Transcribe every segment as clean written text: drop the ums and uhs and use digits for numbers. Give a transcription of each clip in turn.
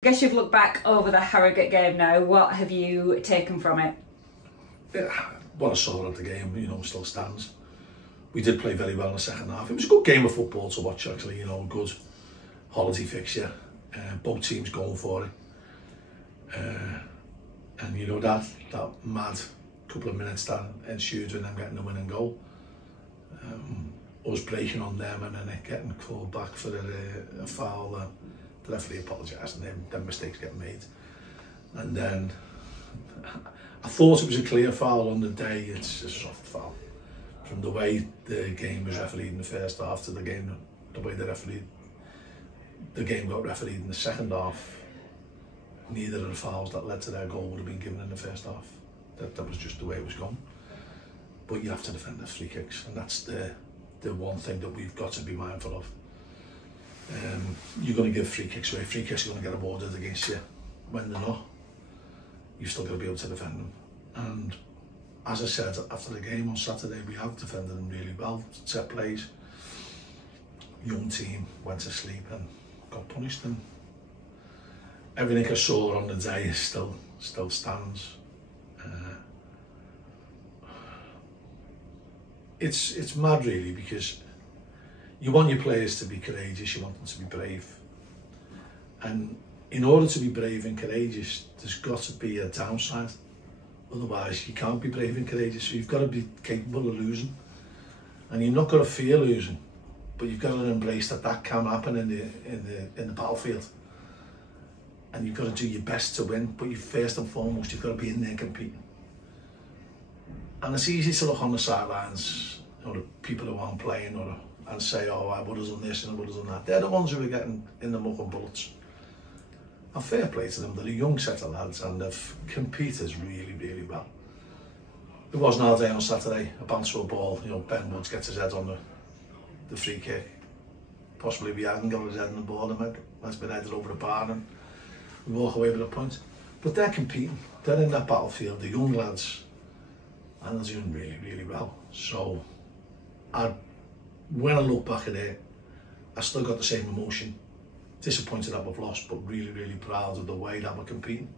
I guess you've looked back over the Harrogate game now. What have you taken from it? Yeah, what I saw of the game, still stands. We did play very well in the second half. It was a good game of football to watch, actually. A good holiday fixture. Both teams going for it. And that mad couple of minutes that ensued when them getting the winning goal. Us breaking on them and then it getting called back for a foul. The referee apologised and then mistakes get made. And then I thought it was a clear foul on the day. It's a soft foul. From the way the game was refereed in the first half to the way the game got refereed in the second half, neither of the fouls that led to their goal would have been given in the first half. That was just the way it was gone. But you have to defend the free kicks, and that's the one thing that we've got to be mindful of. You're going to give free kicks away. Free kicks are going to get awarded against you. When they're not, you've still got to be able to defend them. And as I said after the game on Saturday, we have defended them really well. Set plays. Young team went to sleep and got punished. And everything I saw on the day still stands. It's mad really, because you want your players to be courageous, you want them to be brave. And in order to be brave and courageous, there's got to be a downside. Otherwise, you can't be brave and courageous. So you've got to be capable of losing. And you're not going to fear losing, but you've got to embrace that can happen in the battlefield. And you've got to do your best to win, but first and foremost, you've got to be in there competing. And it's easy to look on the sidelines, the people who aren't playing, and say, oh, I would have done this and I would have done that. They're the ones who are getting in the muck and bullets. And fair play to them, they're a young set of lads and they've competed really, really well. It wasn't our day on Saturday, a bounce for a ball, Ben Woods gets his head on the free kick. Possibly we hadn't got his head on the ball, and that's been headed over the bar and we walk away with a point. But they're competing, they're in that battlefield, the young lads, and they're doing really, really well. So, when I look back at it, I still got the same emotion. Disappointed that we've lost, but really, really proud of the way that we're competing.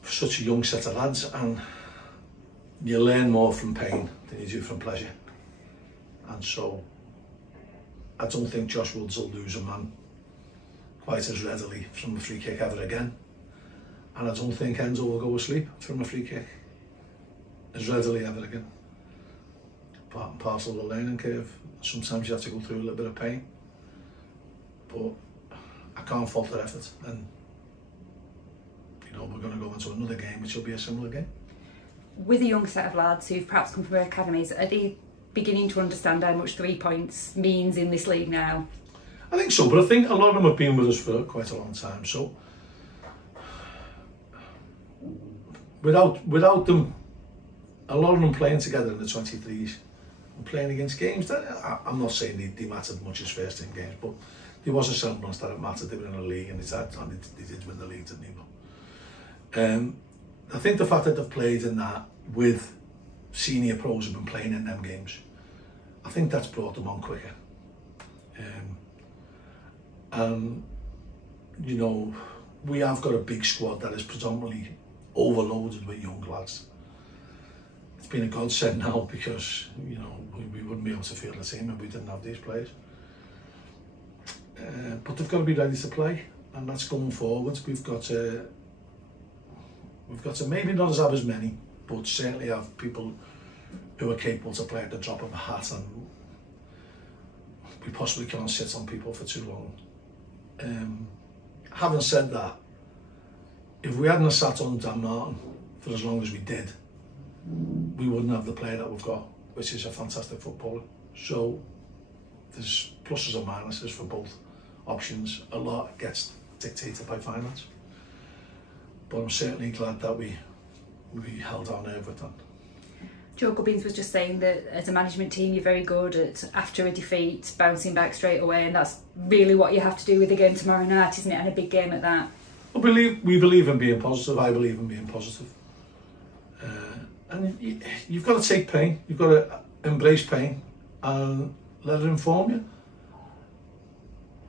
For such a young set of lads, and you learn more from pain than you do from pleasure. And so, I don't think Josh Woods will lose a man quite as readily from a free kick ever again. And I don't think Enzo will go asleep from a free kick as readily ever again. Part and parcel of the learning curve. Sometimes you have to go through a little bit of pain, but I can't fault their effort. And we're going to go into another game which will be a similar game. With a young set of lads who've perhaps come from academies, are they beginning to understand how much 3 points means in this league now? I think so, but I think a lot of them have been with us for quite a long time. So without them, a lot of them playing together in the 23s and playing against games that I'm not saying they mattered much as first team games, but there was a semblance that it mattered. They were in a league and they did win the league, didn't they? I think the fact that they've played in that with senior pros who've been playing in them games, I think that's brought them on quicker. We have got a big squad that is predominantly overloaded with young lads. It's been a godsend now, because we wouldn't be able to field the team if we didn't have these players. But they've got to be ready to play, and that's going forward. We've got to maybe not have as many, but certainly have people who are capable to play at the drop of a hat, and we possibly can't sit on people for too long. Having said that, if we hadn't sat on Dan Martin for as long as we did, we wouldn't have the player that we've got, which is a fantastic footballer. So there's pluses and minuses for both options. A lot gets dictated by finance, but I'm certainly glad that we held on everything. Joe Gubbins was just saying that as a management team you're very good at, after a defeat, bouncing back straight away, and that's really what you have to do with the game tomorrow night, isn't it, and a big game at that. We believe in being positive. I believe in being positive. And you've got to take pain, you've got to embrace pain and let it inform you.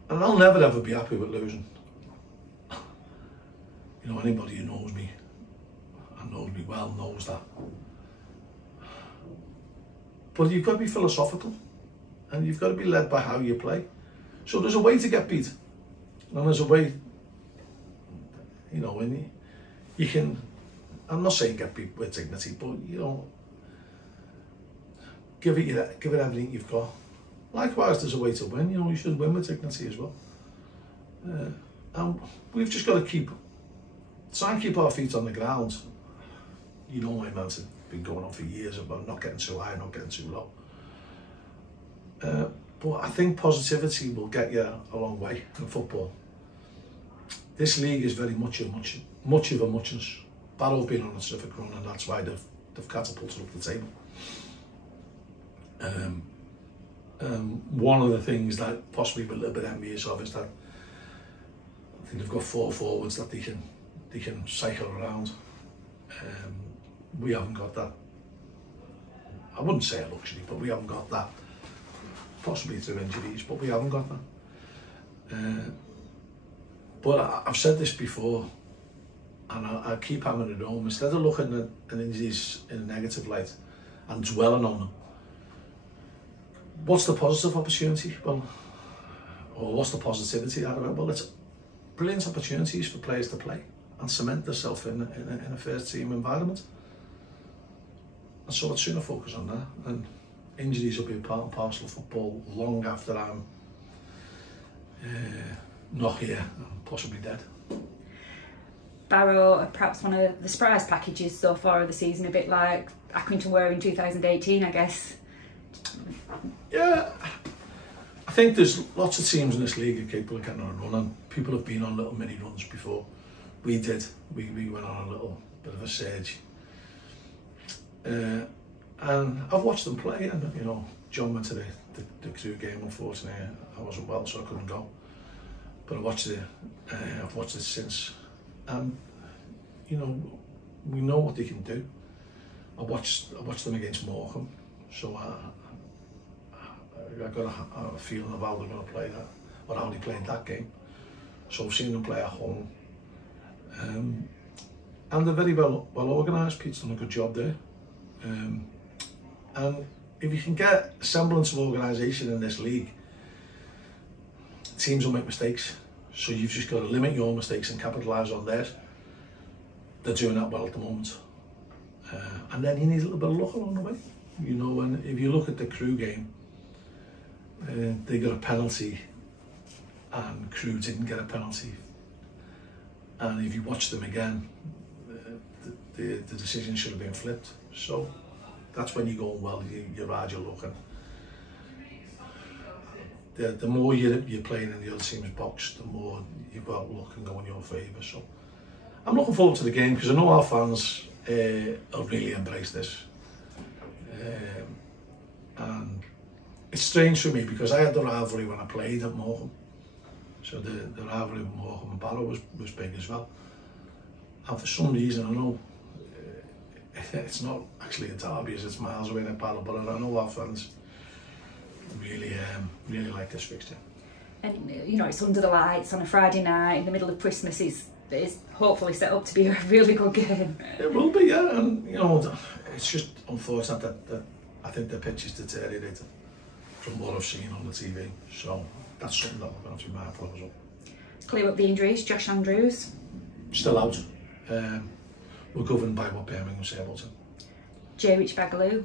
And I'll never ever be happy with losing. You know, anybody who knows me and knows me well knows that. But you've got to be philosophical and you've got to be led by how you play. So there's a way to get beat, and there's a way, you know, and you can, I'm not saying get beat with dignity, but you know, give it everything you've got. Likewise, there's a way to win. You know, you should win with dignity as well. And we've just got to try and keep our feet on the ground. You know, my man's been going on for years about not getting too high, not getting too low. But I think positivity will get you a long way in football. This league is very much of a muchness. Barrow have been on a terrific run, and that's why they've catapulted up the table. One of the things that possibly we're a little bit envious of is that I think they've got 4 forwards that they can cycle around. We haven't got that. I wouldn't say a luxury, but we haven't got that. Possibly through injuries, but we haven't got that. But I've said this before, and I keep hammering it home. Instead of looking at injuries in a negative light and dwelling on them, what's the positive opportunity? Well, or what's the positivity out of it? Well, it's brilliant opportunities for players to play and cement themselves in a first team environment. And so I'd sooner focus on that. And injuries will be part and parcel of football long after I'm not here and possibly dead. Barrow are perhaps one of the surprise packages so far of the season, a bit like Accrington were in 2018, I guess. Yeah, I think there's lots of teams in this league are capable of getting on a run, and people have been on little mini runs before. We did. We went on a little bit of a surge. And I've watched them play, and you know, John went to the Crew game. Unfortunately, I wasn't well, so I couldn't go. But I've watched it since, and you know, we know what they can do. I watched them against Morecambe, so I got a feeling of how they're going to play that, or how they played that game. So I've seen them play at home, and they're very well organised. Pete's done a good job there. And if you can get a semblance of organisation in this league, teams will make mistakes. So you've just got to limit your mistakes and capitalise on theirs. They're doing that well at the moment. And then you need a little bit of luck along the way. You know, and if you look at the Crew game, they got a penalty and Crew didn't get a penalty. And if you watch them again, the decision should have been flipped. So that's when you're going well, you ride your luck. And the more you're playing in the other team's box, the more you've got luck and go in your favour. So I'm looking forward to the game because I know our fans will really embrace this. And it's strange for me because I had the rivalry when I played at Morecambe. So the rivalry with Morecambe and Barrow was big as well. And for some reason, I know it's not actually a derby, as it's miles away in Barrow, but I know our fans really like this fixture. And you know, it's under the lights on a Friday night in the middle of Christmas. It's hopefully set up to be a really good game. It will be, yeah, and you know, it's just unfortunate that I think the pitch is deteriorated from what I've seen on the TV. So that's something that we're going to be mindful of as well. Clear up the injuries. Josh Andrews still out. We're governed by what Birmingham say about him. Rich Bagaloo.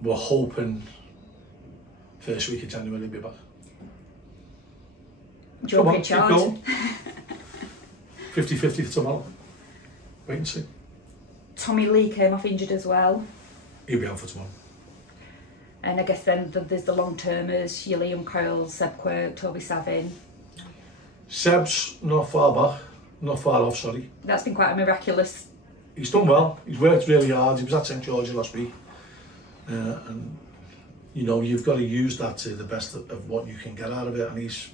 We're hoping first week of January he'll be back. Joe Pritchard. 50-50 for tomorrow. Wait and see. Tommy Lee came off injured as well. He'll be out for tomorrow. And I guess then there's the long-termers, your Liam Coyle, Seb Quirk, Toby Savin. Seb's not far off, sorry. That's been quite a miraculous. He's done well. He's worked really hard. He was at St George's last week. And you know, you've got to use that to the best of what you can get out of it. And he's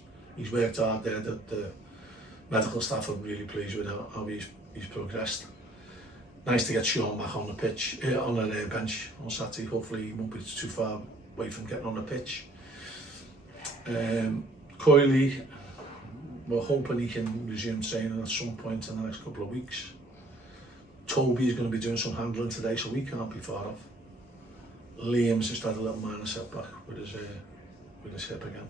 worked hard there. The medical staff are really pleased with how he's progressed. Nice to get Sean back on the pitch, on the bench on Saturday. Hopefully he won't be too far away from getting on the pitch. Coley, we're hoping he can resume training at some point in the next couple of weeks. Toby's going to be doing some handling today, so we can't be far off. Liam's just had a little minor setback with his hip again.